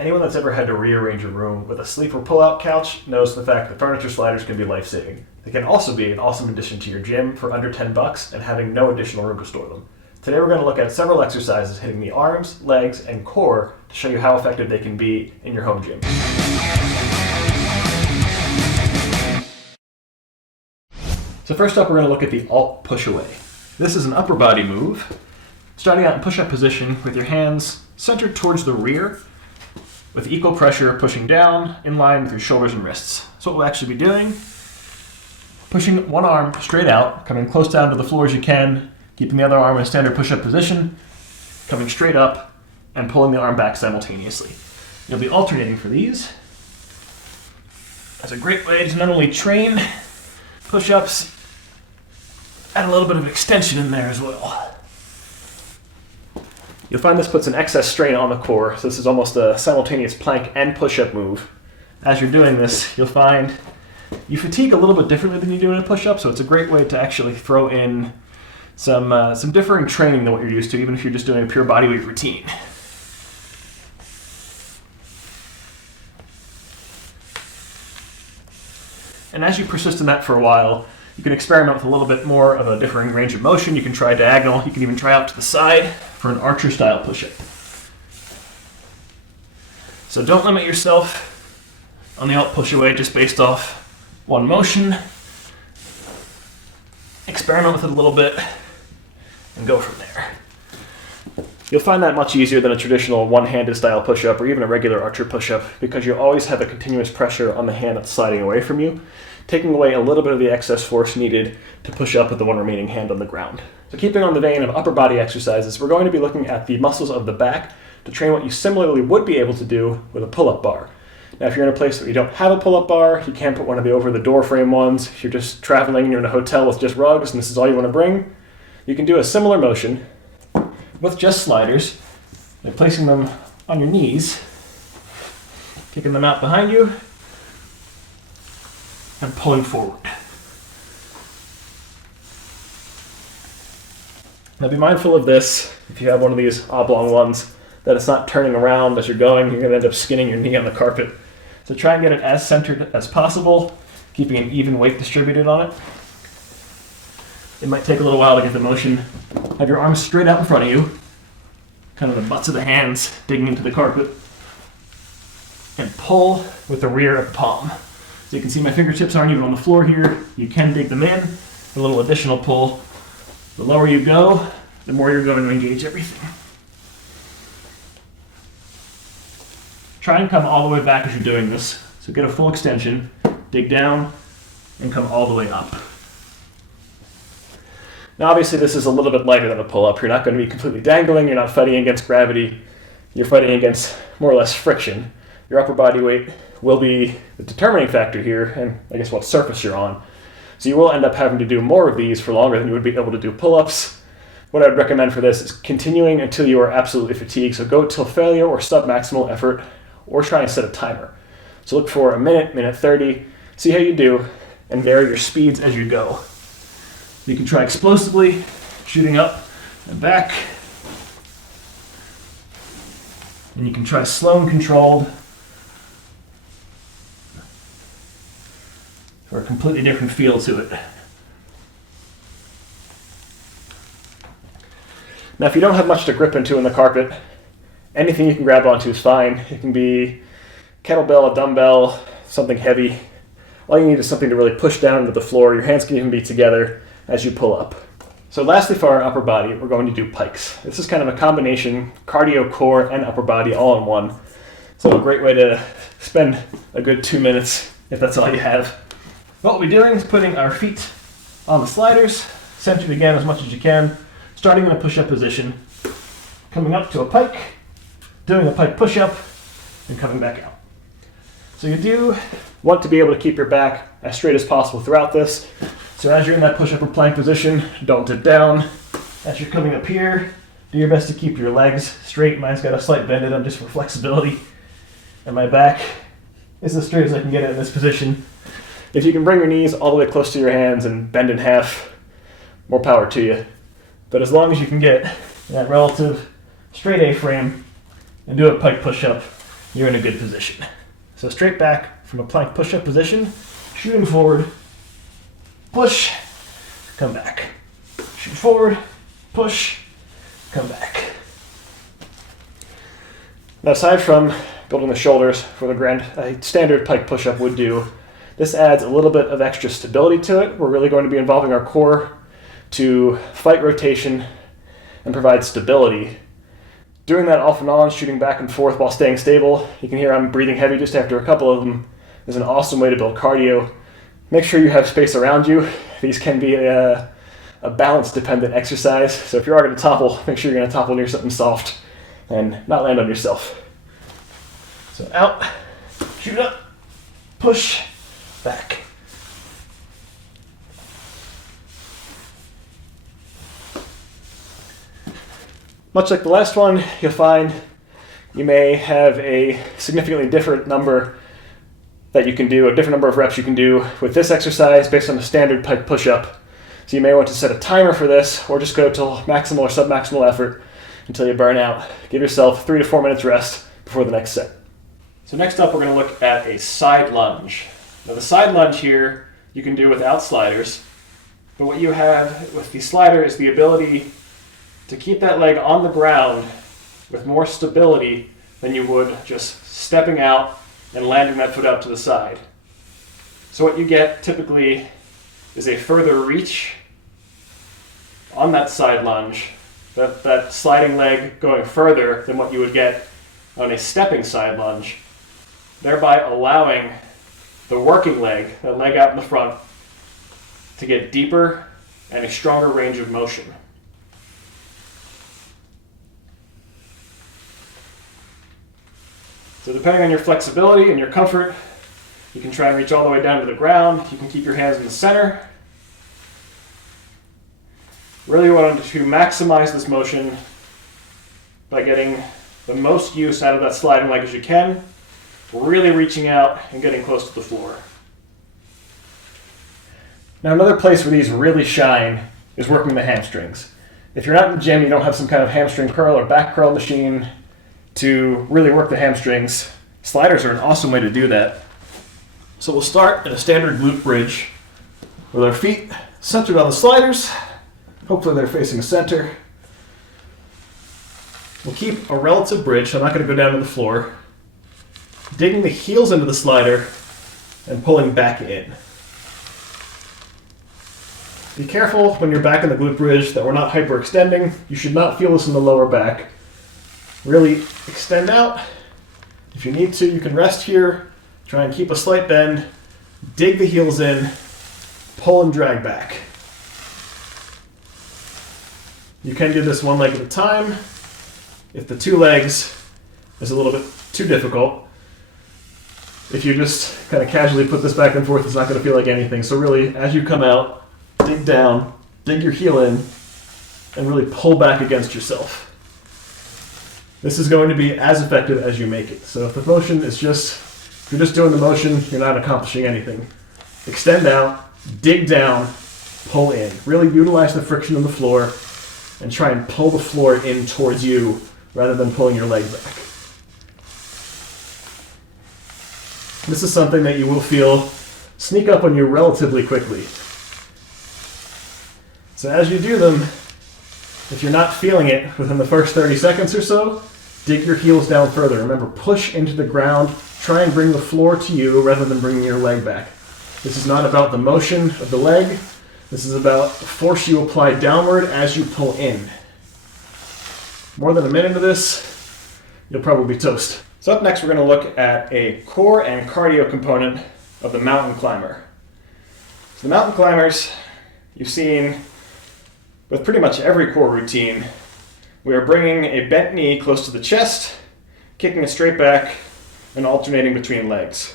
Anyone that's ever had to rearrange a room with a sleeper pull-out couch knows the fact that furniture sliders can be life-saving. They can also be an awesome addition to your gym for under $10 and having no additional room to store them. Today we're going to look at several exercises hitting the arms, legs, and core to show you how effective they can be in your home gym. So first up, we're going to look at the alt push-away. This is an upper body move, starting out in push-up position with your hands centered towards the rear, with equal pressure pushing down in line with your shoulders and wrists. So what we'll actually be doing, pushing one arm straight out, coming close down to the floor as you can, keeping the other arm in a standard push-up position, coming straight up, and pulling the arm back simultaneously. You'll be alternating for these. That's a great way to not only train push-ups, add a little bit of extension in there as well. You'll find this puts an excess strain on the core, so this is almost a simultaneous plank and push-up move. As you're doing this, you'll find you fatigue a little bit differently than you do in a push-up, so it's a great way to actually throw in some differing training than what you're used to, even if you're just doing a pure bodyweight routine. And as you persist in that for a while, you can experiment with a little bit more of a differing range of motion. You can try diagonal, you can even try out to the side for an archer style push-up. So don't limit yourself on the alt push-away just based off one motion. Experiment with it a little bit and go from there. You'll find that much easier than a traditional one-handed style push-up or even a regular archer push-up because you always have a continuous pressure on the hand that's sliding away from you, taking away a little bit of the excess force needed to push up with the one remaining hand on the ground. So keeping on the vein of upper body exercises, we're going to be looking at the muscles of the back to train what you similarly would be able to do with a pull-up bar. Now, if you're in a place where you don't have a pull-up bar, you can put one of the over-the-door frame ones. If you're just traveling and you're in a hotel with just rugs and this is all you want to bring, you can do a similar motion with just sliders by placing them on your knees, kicking them out behind you, and pulling forward. Now be mindful of this, if you have one of these oblong ones, that it's not turning around as you're going. You're going to end up skinning your knee on the carpet. So try and get it as centered as possible, keeping an even weight distributed on it. It might take a little while to get the motion. Have your arms straight out in front of you, kind of the butts of the hands digging into the carpet, and pull with the rear of the palm. So you can see my fingertips aren't even on the floor here. You can dig them in, a little additional pull. The lower you go, the more you're going to engage everything. Try and come all the way back as you're doing this. So get a full extension, dig down, and come all the way up. Now obviously this is a little bit lighter than a pull-up. You're not going to be completely dangling, you're not fighting against gravity, you're fighting against more or less friction. Your upper body weight will be the determining factor here, and I guess what surface you're on. So you will end up having to do more of these for longer than you would be able to do pull-ups. What I would recommend for this is continuing until you are absolutely fatigued. So go till failure or sub-maximal effort, or try and set a timer. So look for a minute, minute 30, see how you do, and vary your speeds as you go. You can try explosively, shooting up and back, and you can try slow and controlled for a completely different feel to it. Now, if you don't have much to grip into in the carpet, anything you can grab onto is fine. It can be kettlebell, a dumbbell, something heavy. All you need is something to really push down into the floor. Your hands can even be together as you pull up. So lastly, for our upper body, we're going to do pikes. This is kind of a combination, cardio, core, and upper body all in one. So a great way to spend a good 2 minutes if that's all you have. What we'll be doing is putting our feet on the sliders, centered again as much as you can, starting in a push-up position, coming up to a pike, doing a pike push-up, and coming back out. So you do want to be able to keep your back as straight as possible throughout this. So as you're in that push-up or plank position, don't dip down. As you're coming up here, do your best to keep your legs straight. Mine's got a slight bend in them just for flexibility. And my back is as straight as I can get it in this position. If you can bring your knees all the way close to your hands and bend in half, more power to you. But as long as you can get that relative straight A-frame and do a pike push-up, you're in a good position. So straight back from a plank push-up position, shooting forward, push, come back. Shoot forward, push, come back. Now aside from building the shoulders for a standard pike push-up would do, this adds a little bit of extra stability to it. We're really going to be involving our core to fight rotation and provide stability. Doing that off and on, shooting back and forth while staying stable, you can hear I'm breathing heavy just after a couple of them, is an awesome way to build cardio. Make sure you have space around you. These can be a balance-dependent exercise, so if you are going to topple, make sure you're going to topple near something soft and not land on yourself. So out, shoot up, push, back. Much like the last one, you'll find you may have a significantly different number that you can do, a different number of reps you can do with this exercise based on a standard pike push-up. So you may want to set a timer for this or just go to maximal or submaximal effort until you burn out. Give yourself 3 to 4 minutes rest before the next set. So next up, we're going to look at a side lunge. Now the side lunge here you can do without sliders, but what you have with the slider is the ability to keep that leg on the ground with more stability than you would just stepping out and landing that foot out to the side. So what you get typically is a further reach on that side lunge, that sliding leg going further than what you would get on a stepping side lunge, thereby allowing the working leg, that leg out in the front, to get deeper and a stronger range of motion. So depending on your flexibility and your comfort, you can try and reach all the way down to the ground. You can keep your hands in the center. Really want to maximize this motion by getting the most use out of that sliding leg as you can, really reaching out and getting close to the floor. Now another place where these really shine is working the hamstrings. If you're not in the gym, you don't have some kind of hamstring curl or back curl machine to really work the hamstrings, sliders are an awesome way to do that. So we'll start in a standard glute bridge with our feet centered on the sliders. Hopefully they're facing center. We'll keep a relative bridge, so I'm not going to go down to the floor. Digging the heels into the slider and pulling back in. Be careful when you're back in the glute bridge that we're not hyperextending. You should not feel this in the lower back. Really extend out. If you need to, you can rest here. Try and keep a slight bend. Dig the heels in. Pull and drag back. You can do this one leg at a time. If the two legs is a little bit too difficult, if you just kind of casually put this back and forth, it's not going to feel like anything. So really, as you come out, dig down, dig your heel in, and really pull back against yourself. This is going to be as effective as you make it. So if the motion is if you're just doing the motion, you're not accomplishing anything. Extend out, dig down, pull in. Really utilize the friction on the floor and try and pull the floor in towards you rather than pulling your leg back. This is something that you will feel sneak up on you relatively quickly. So as you do them, if you're not feeling it within the first 30 seconds or so, dig your heels down further. Remember, push into the ground. Try and bring the floor to you rather than bringing your leg back. This is not about the motion of the leg. This is about the force you apply downward as you pull in. More than a minute of this, you'll probably be toast. So up next, we're going to look at a core and cardio component of the mountain climber. So the mountain climbers you've seen with pretty much every core routine. We are bringing a bent knee close to the chest, kicking it straight back, and alternating between legs.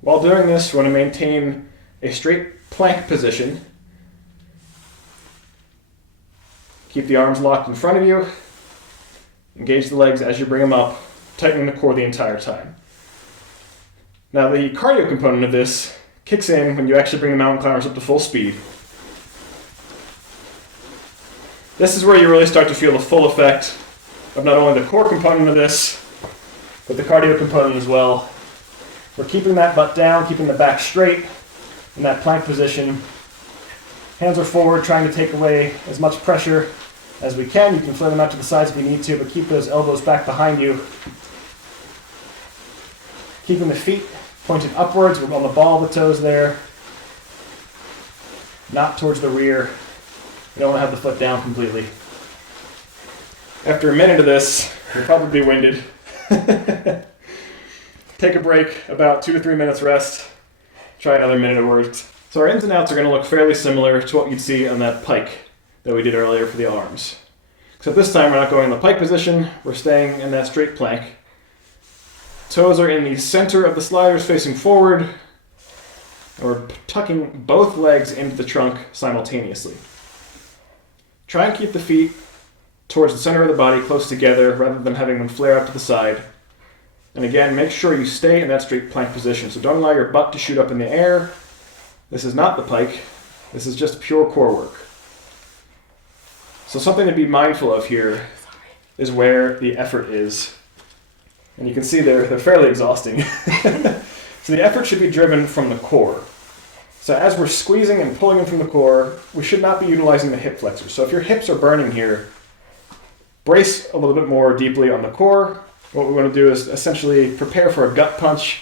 While doing this, we want to maintain a straight plank position. Keep the arms locked in front of you. Engage the legs as you bring them up, tightening the core the entire time. Now the cardio component of this kicks in when you actually bring the mountain climbers up to full speed. This is where you really start to feel the full effect of not only the core component of this, with the cardio component as well. We're keeping that butt down, keeping the back straight in that plank position. Hands are forward, trying to take away as much pressure as we can. You can flare them out to the sides if you need to, but keep those elbows back behind you. Keeping the feet pointed upwards. We're on the ball of the toes there, not towards the rear. You don't want to have the foot down completely. After a minute of this, you'll probably be winded. Take a break, about 2 to 3 minutes rest. Try another minute of works. So our ins and outs are going to look fairly similar to what you'd see on that pike that we did earlier for the arms. Except this time we're not going in the pike position, we're staying in that straight plank. Toes are in the center of the sliders facing forward, and we're tucking both legs into the trunk simultaneously. Try and keep the feet towards the center of the body close together rather than having them flare out to the side. And again, make sure you stay in that straight plank position. So don't allow your butt to shoot up in the air. This is not the pike. This is just pure core work. So something to be mindful of here is where the effort is. And you can see they're fairly exhausting. So the effort should be driven from the core. So as we're squeezing and pulling in from the core, we should not be utilizing the hip flexors. So if your hips are burning here, brace a little bit more deeply on the core. What we want to do is essentially prepare for a gut punch.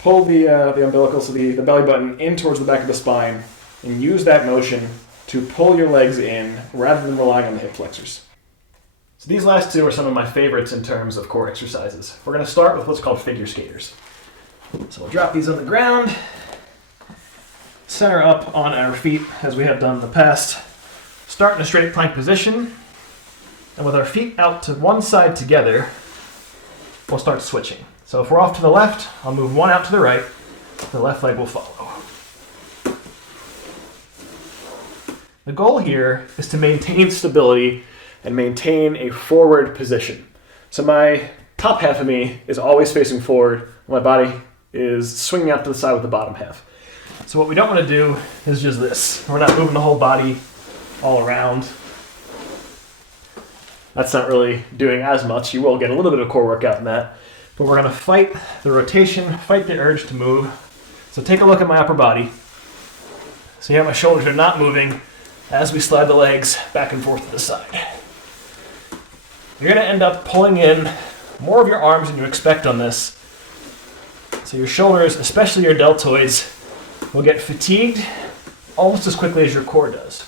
Pull the umbilical, so the belly button, in towards the back of the spine, and use that motion to pull your legs in rather than relying on the hip flexors. So these last two are some of my favorites in terms of core exercises. We're going to start with what's called figure skaters. So we'll drop these on the ground, center up on our feet as we have done in the past, start in a straight plank position, and with our feet out to one side together, we'll start switching. So if we're off to the left, I'll move one out to the right, the left leg will follow. The goal here is to maintain stability and maintain a forward position. So my top half of me is always facing forward, my body is swinging out to the side with the bottom half. So what we don't want to do is just this. We're not moving the whole body all around. That's not really doing as much. You will get a little bit of core workout in that. But we're going to fight the rotation, fight the urge to move. So take a look at my upper body. See how my shoulders are not moving as we slide the legs back and forth to the side. You're going to end up pulling in more of your arms than you expect on this. So your shoulders, especially your deltoids, will get fatigued almost as quickly as your core does.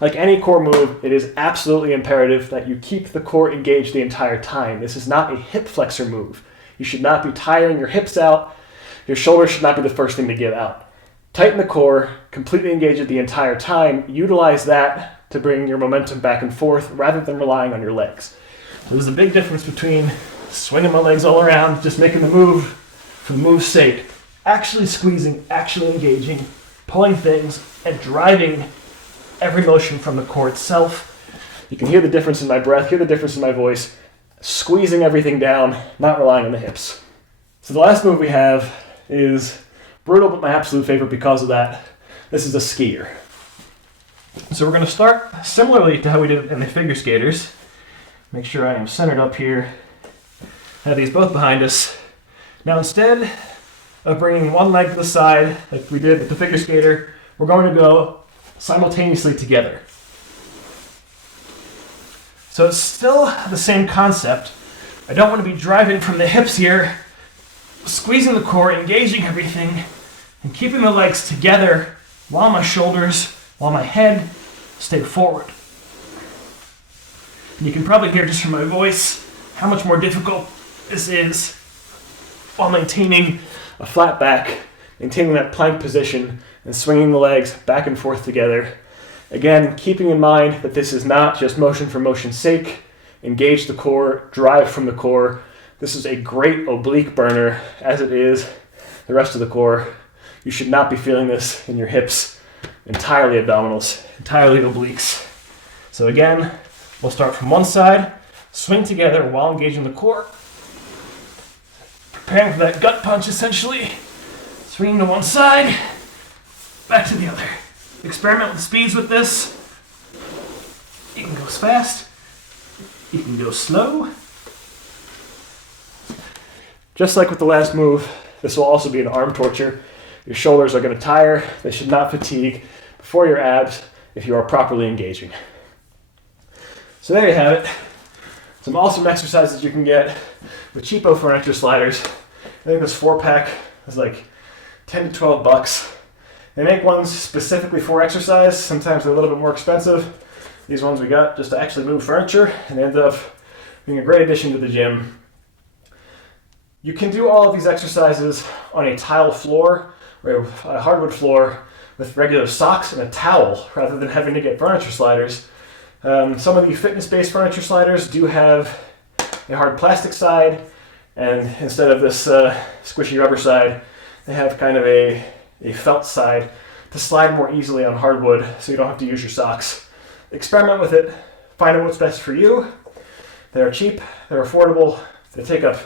Like any core move, it is absolutely imperative that you keep the core engaged the entire time. This is not a hip flexor move. You should not be tiring your hips out. Your shoulders should not be the first thing to give out. Tighten the core, completely engage it the entire time. Utilize that to bring your momentum back and forth rather than relying on your legs. So there's a big difference between swinging my legs all around, just making the move for the move's sake, actually squeezing, actually engaging, pulling things, and driving every motion from the core itself. You can hear the difference in my breath, hear the difference in my voice, squeezing everything down, not relying on the hips. So the last move we have is brutal, but my absolute favorite because of that. This is a skier. So we're going to start similarly to how we did it in the figure skaters. Make sure I am centered up here. Have these both behind us. Now instead of bringing one leg to the side like we did with the figure skater, we're going to go simultaneously together. So it's still the same concept. I don't want to be driving from the hips here, squeezing the core, engaging everything, and keeping the legs together while my shoulders, while my head stay forward. And you can probably hear just from my voice how much more difficult this is while maintaining a flat back, maintaining that plank position, and swinging the legs back and forth together. Again, keeping in mind that this is not just motion for motion's sake. Engage the core, drive from the core. This is a great oblique burner, as it is the rest of the core. You should not be feeling this in your hips, entirely abdominals, entirely obliques. So again, we'll start from one side, swing together while engaging the core, preparing for that gut punch essentially, swinging to one side, back to the other. Experiment with speeds with this. You can go fast, you can go slow. Just like with the last move, this will also be an arm torture. Your shoulders are going to tire. They should not fatigue before your abs if you are properly engaging. So there you have it. Some awesome exercises you can get with cheapo furniture sliders. I think this 4-pack is like 10 to 12 bucks. They make ones specifically for exercise. Sometimes they're a little bit more expensive. These ones we got just to actually move furniture, and they end up being a great addition to the gym. You can do all of these exercises on a tile floor or a hardwood floor with regular socks and a towel rather than having to get furniture sliders. Some of the fitness-based furniture sliders do have a hard plastic side, and instead of this squishy rubber side, they have kind of a felt side to slide more easily on hardwood so you don't have to use your socks. Experiment with it, find out what's best for you. They're cheap, they're affordable, they take up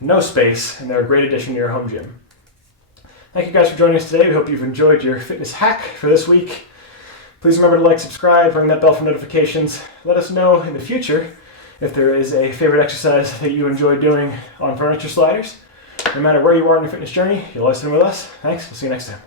no space, and they're a great addition to your home gym. Thank you guys for joining us today. We hope you've enjoyed your fitness hack for this week. Please remember to like, subscribe, ring that bell for notifications. Let us know in the future if there is a favorite exercise that you enjoy doing on furniture sliders. No matter where you are in your fitness journey, you'll listen with us. Thanks. We'll see you next time.